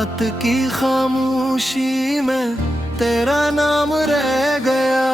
रात की खामोशी में तेरा नाम रह गया।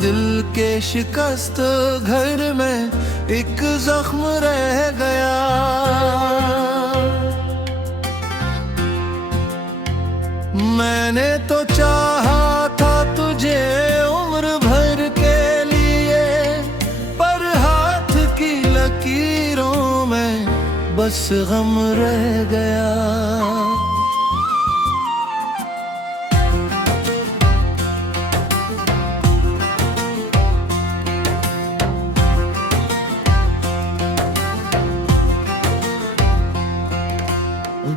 दिल के शिकस्त घर में एक जख्म रह गया। मैंने तो चाहा था तुझे उम्र भर के लिए, पर हाथ की लकीरों में बस गम रह गया।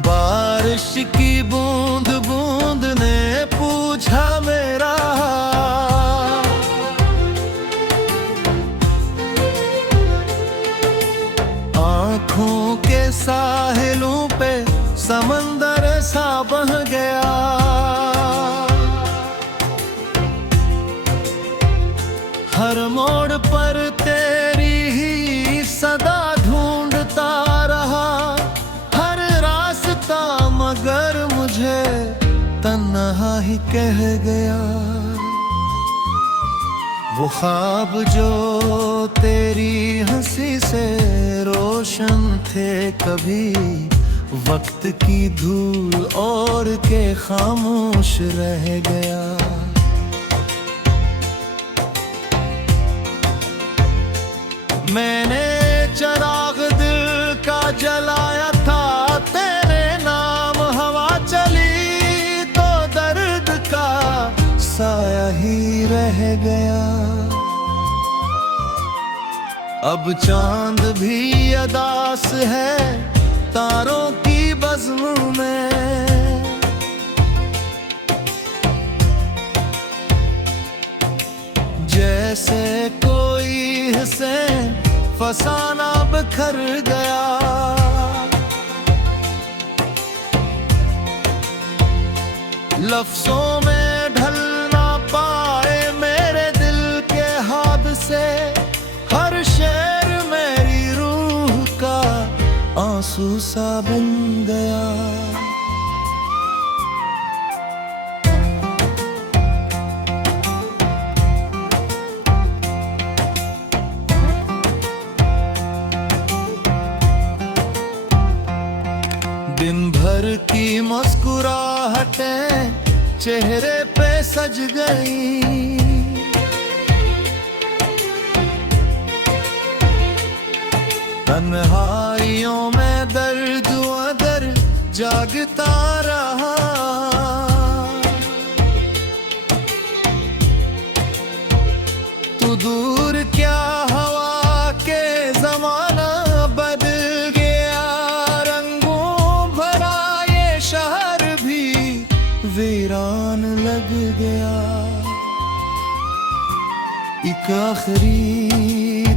बारिश की बूंद बूंद ने पूछा मेरा, आँखों के साहिलों पे समंदर सा बह गया। हर मोड़ पर तेरी ही सदा ढूंढता रहा, मगर मुझे तन्हा ही कह गया। वो ख्वाब जो तेरी हंसी से रोशन थे, कभी वक्त की धूल ओढ़ के खामोश रह गया। मैंने चराग दिल का जलाया था, तेरे नाम हवा चली तो दर्द का साया ही रह गया। अब चांद भी अदास है तारों की बज़्म में, जैसे कोई हिस्से फसाना बिखर गया। लफ्ज़ों में ढल ना पाए मेरे दिल के हादसे, हर शेर मेरी रूह का आंसू सा बन गया। दिन भर की मुस्कुराहटें चेहरे पे सज गई, तन्हाइयों में दर्द अदर जागता रहा। तू दूर क्या हवा के ज़माना बदल गया, रंगों भरा ये शहर भी वीरान लग गया। एक आखिरी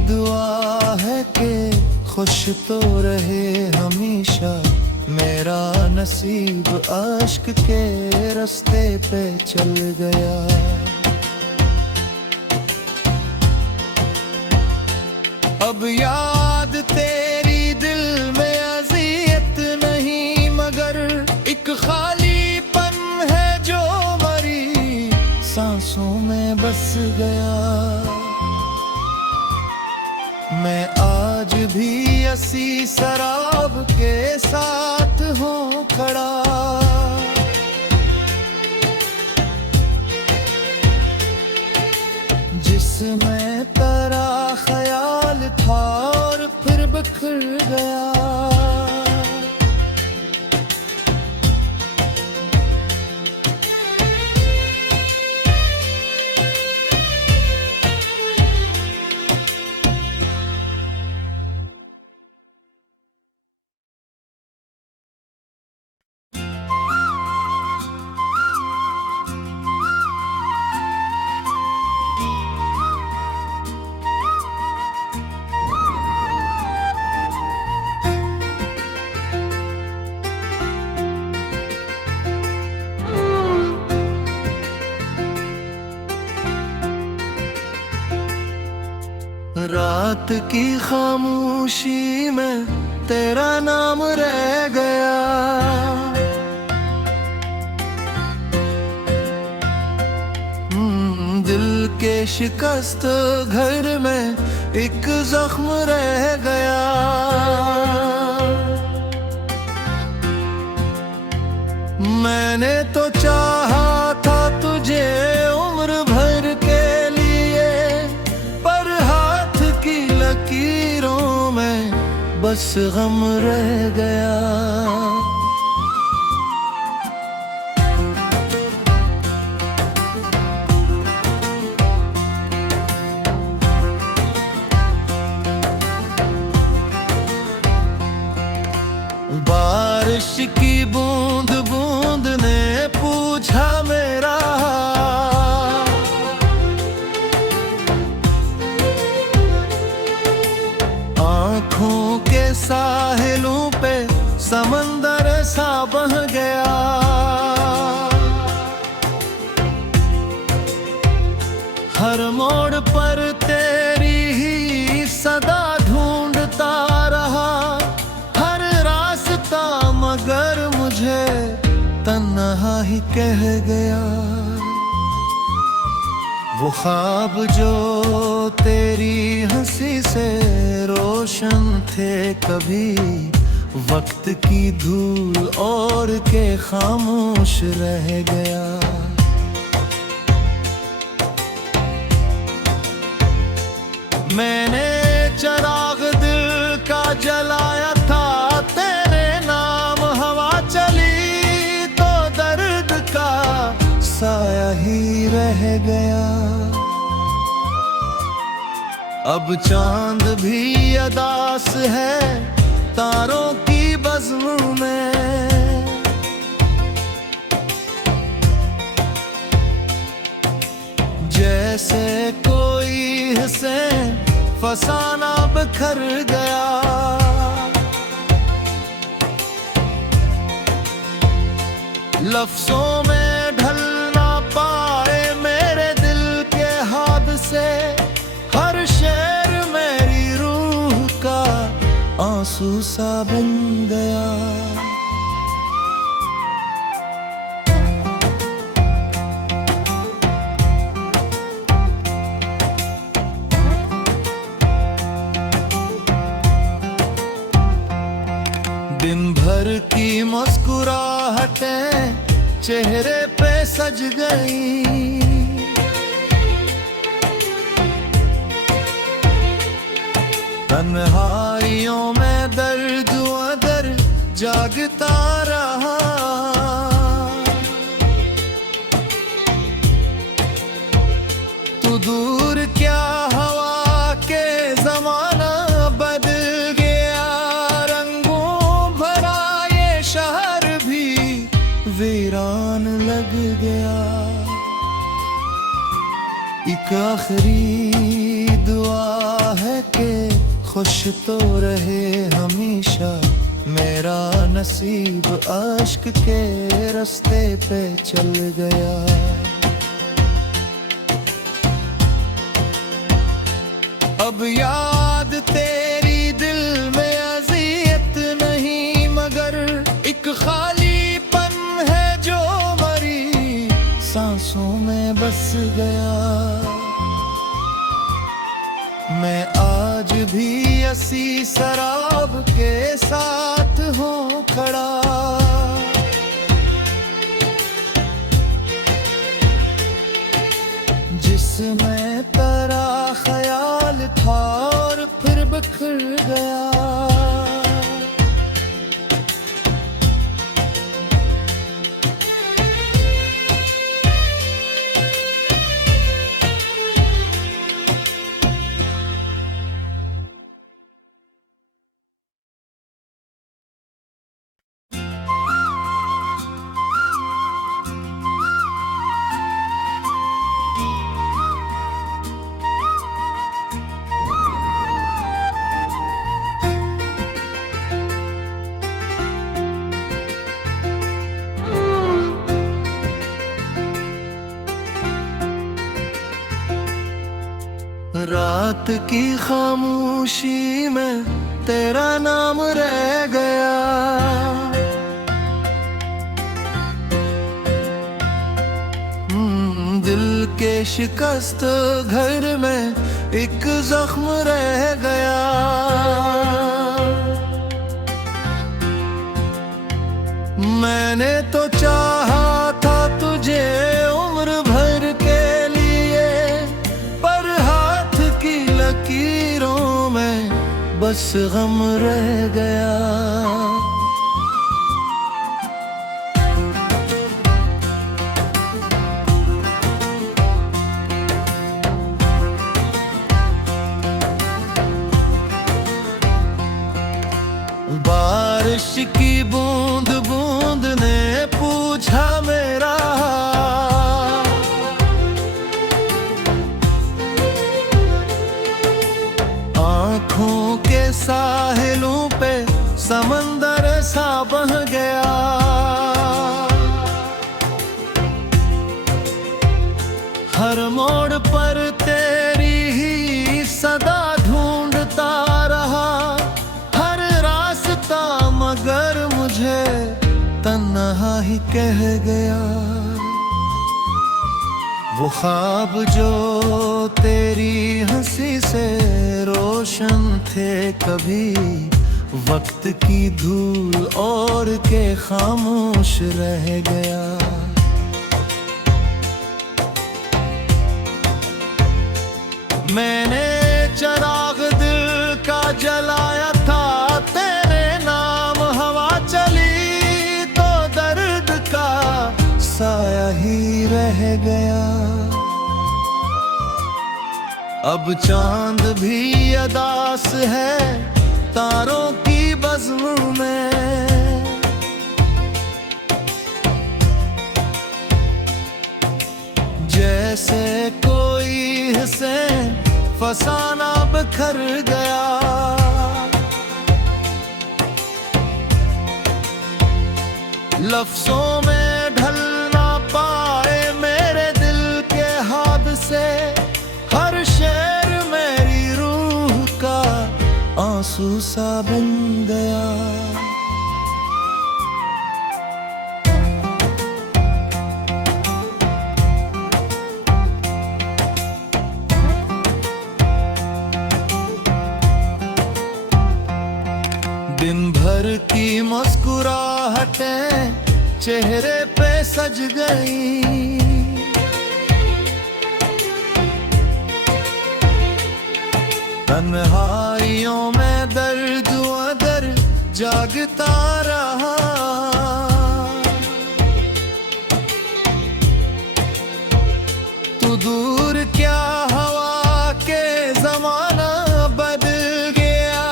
दुआ है कि खुश तो रहे हमेशा मेरा नसीब, आश्क के रास्ते पे चल गया। अब याद तेरी दिल में अज़ियत नहीं, मगर एक खालीपन है जो मरी सांसों में बस गया। मैं आज भी ऐसी शराब के साथ हूँ खड़ा, जिसमें तेरा ख्याल था और फिर बिखर गया। रात की खामोशी में तेरा नाम रह गया। दिल के शिकस्त घर में एक जख्म रह गया। मैंने तो चाहा था तुझे उम्र भर के लिए, पर हाथ की लकीरों में बस गम रह गया। बारिश की बूंद बूंद ने पूछा मेरा हाल, आँखों के साहिलों पे समंदर सा बह गया। हर मोड़ पर तेरी ही सदा ढूंढता रहा, मगर मुझे तन्हा ही कह गया। वो ख्वाब जो तेरी हंसी से रोशन थे, कभी वक्त की धूल और के खामोश रह गया। मैंने चराग दिल का जलाया था, तेरे नाम हवा चली तो दर्द का साया ही रह गया। अब चांद भी अदास है तारों की बज़्म में, जैसे कोई हिस्से फसाना बिखर गया। लफ्जों में ढल ना पाए मेरे दिल के हादसे, हर शेर मेरी रूह का आंसू सा बन गया। दिन भर की मुस्कुराहटें चेहरे पे सज गई, तन्हाइयों में दर्द अदर जागता रहा। तू दूर क्या हवा के जमाना बदल गया, रंगों भरा ये शहर भी वीरान लग गया। एक आखिरी दुआ है कि खुश तो रहे हमेशा मेरा नसीब, अश्क के रास्ते पे चल गया। अब याद तेरी दिल में अज़ियत नहीं, मगर एक खालीपन है जो मरी सांसों में बस गया। मैं आज भी ऐसी शराब के साथ हूँ खड़ा, जिसमें तेरा ख्याल था और फिर बिखर गया। रात की खामोशी में तेरा नाम रह गया। दिल के शिकस्त घर में एक जख्म रह गया। मैंने तो चाहा था तुझे उम्र भर के लिए, पर हाथ की लकीरों में बस गम रह गया। बारिश की बूंद बूंद ने पूछा मेरा हाल, आँखों के साहिलों पे समंदर सा बह गया। हर मोड़ पर तेरी ही सदा ढूंढता रहा, मगर मुझे तन्हा ही कह गया। वो ख्वाब जो तेरी हंसी से रोशन थे, कभी वक्त की धूल और के खामोश रह गया। मैंने चराग दिल का जलाया था, तेरे नाम हवा चली तो दर्द का साया ही रह गया। अब चांद भी अदास है तारों की बज़्म में, जैसे कोई हिस्से फसाना बिखर गया। लफ्ज़ों में ढल ना पाए मेरे दिल के हादसे, हर शेर मेरी रूह का आंसू सा बन गया। दिन भर की मुस्कुराहटें चेहरे पे सज गई, तन्हाइयों में दर्द अदर जागता रहा। तू दूर क्या हवा के ज़माना बदल गया,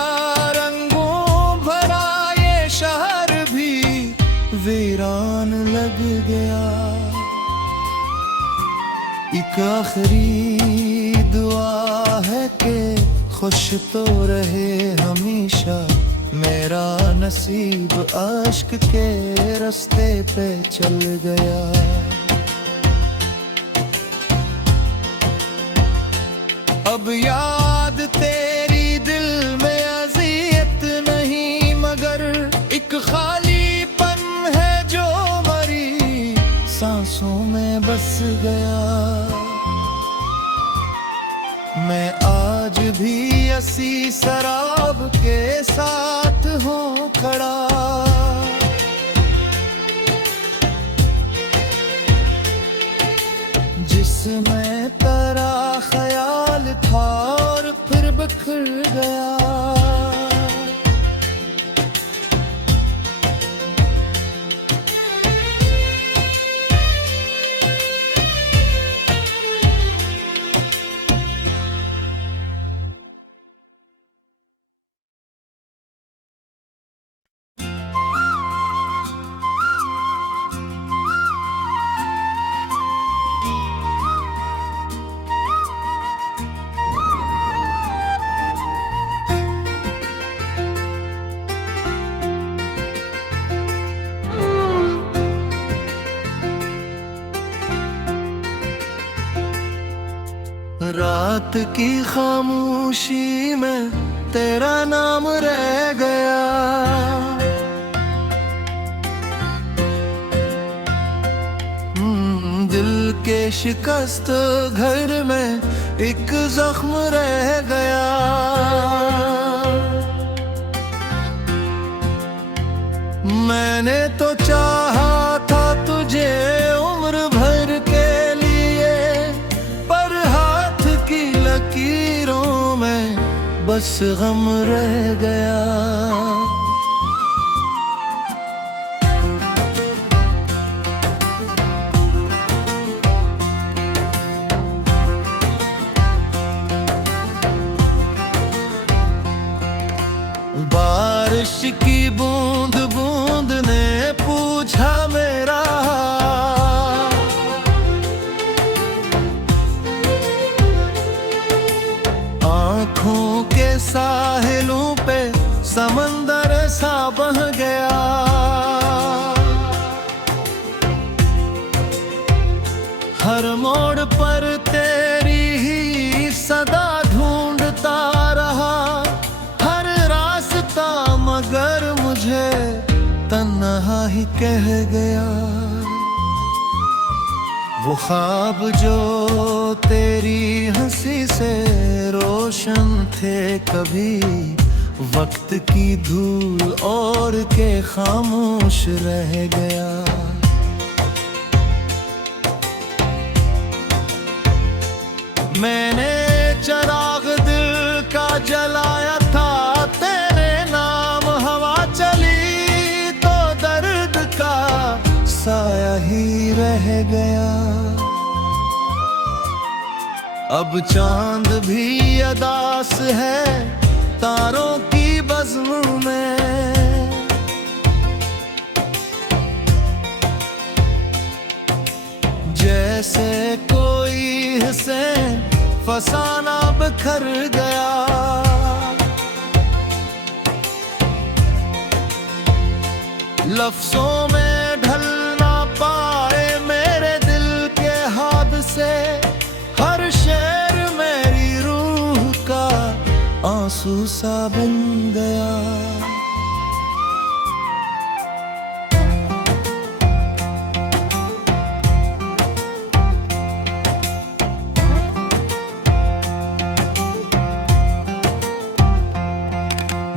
रंगों भरा ये शहर भी वीरान लग गया। एक आखिरी दुआ है कि खुश तो रहे हमेशा मेरा नसीब, आश्क के रास्ते पे चल गया। अब याद तेरी दिल में अज़ियत नहीं, मगर एक खालीपन है जो मरी सांसों में बस गया। मैं आज भी ऐसी शराब के साथ हूँ खड़ा, जिसमें तेरा ख्याल था और फिर बिखर गया। रात की खामोशी में तेरा नाम रह गया। दिल के शिकस्त घर में एक जख्म रह गया। मैंने तो चाहा था तुझे उम्र भर के लिए, पर हाथ की लकीरों में बस गम रह गया। बारिश की बूंद बूंद ने पूछा मेरा, आँखों के साहिलों पे समंदर सा बह गया। हर मोड़ पर तेरी ही सदा ढूंढता रहा, मगर मुझे तन्हा ही कह गया। वो ख्वाब जो तेरी हंसी से रोशन थे, कभी वक्त की धूल और के खामोश रह गया। मैंने चराग दिल का जलाया था, तेरे नाम हवा चली तो दर्द का साया ही रह गया। अब चांद भी अदास है तारों की बज़्म में, जैसे कोई हिस्से फसाना बिखर गया। लफ्ज़ों में ढल ना पाए मेरे दिल के हादसे, हर शेर मेरी रूह का आंसू सा बन गया।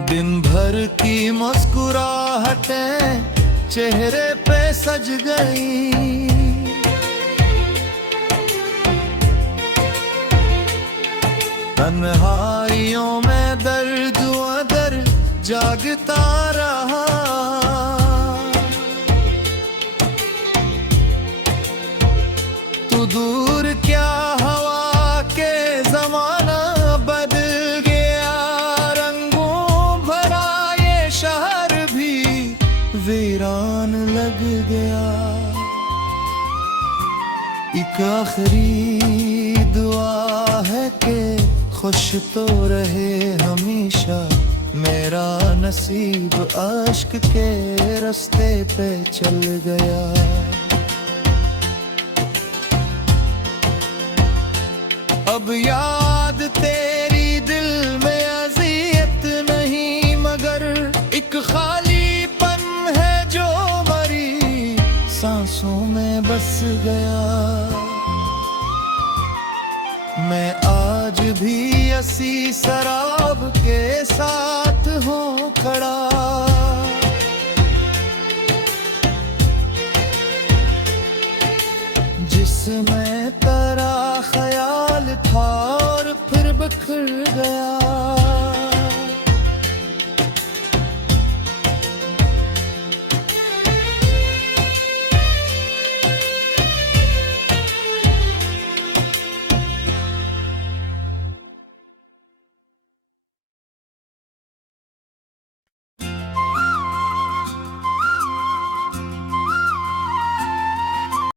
दिन भर की मुस्कुराहटें चेहरे पे सज गई, तन्हाइयों में दर्द अदर जागता रहा। तू दूर क्या हवा के ज़माना बदल गया, रंगों भरा ये शहर भी वीरान लग गया। एक आखिरी दुआ है कि खुश तो रहे हमेशा मेरा नसीब, अश्क के रास्ते पे चल गया। अब याद तेरी दिल में अज़ियत नहीं, मगर एक खालीपन है जो मरी सांसों में बस गया। मैं आज भी ऐसी शराब के साथ हूँ खड़ा, जिसमें तेरा ख्याल था और फिर बिखर गया।